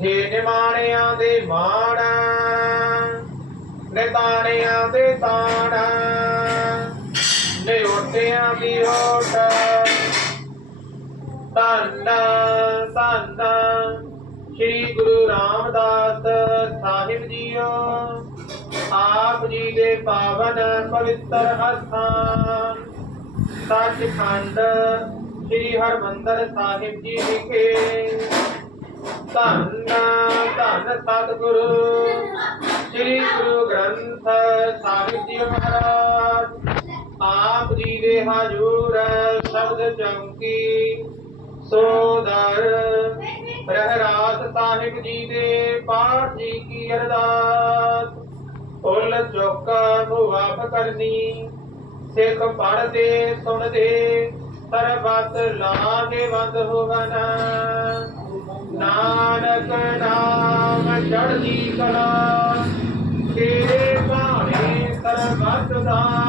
ਜੇ ਨਿਮਾਣਿਆਂ ਦੇ ਮਾਣ, ਨਿਤਾਣਿਆਂ ਦੇ ਤਾਣ, ਨਿਓਟਿਆਂ ਦੀ ਓਟ। ਧੰਨ ਧੰਨ ਸ੍ਰੀ ਗੁਰੂ ਰਾਮਦਾਸ ਸਾਹਿਬ ਜੀਓ। ਆਪ ਜੀ ਦੇ ਪਾਵਨ ਪਵਿੱਤਰ ਅਸਥਾਨ ਸੱਚਖੰਡ ਸ੍ਰੀ ਹਰਿਮੰਦਰ ਸਾਹਿਬ ਜੀ ਵਿਖੇ ਧੰਨ ਧੰਨ ਸਤਿਗੁਰੂ ਸ੍ਰੀ ਗੁਰੂ ਗ੍ਰੰਥ ਸਾਹਿਬ ਜੀ ਮਹਾਰਾਜ ਆਪ ਜੀ ਦੇ ਹਜ਼ੂਰ ਸ਼ਬਦ ਚੌਂਕੀ ਸੋਦਰ ਰਹਿਰਾਸ ਸਾਹਿਬ ਜੀ ਦੇ ਪਾਠ ਜੀ ਕੀ ਅਰਦਾਸ। ਫੁੱਲ ਚੁੱਕ ਮੁਆਫ ਕਰਨੀ, ਸਿੱਖ ਪੜ੍ਹਦੇ ਸੁਣਦੇ ਸਰਬਤ ਲਾਹੇਵੰਦ ਹੋਵਨ। ਨਾਨਕ ਨਾਮ ਚੜ੍ਹਦੀ ਕਲਾ, ਤੇਰੇ ਭਾਣੇ ਸਰਬਤ ਦਾ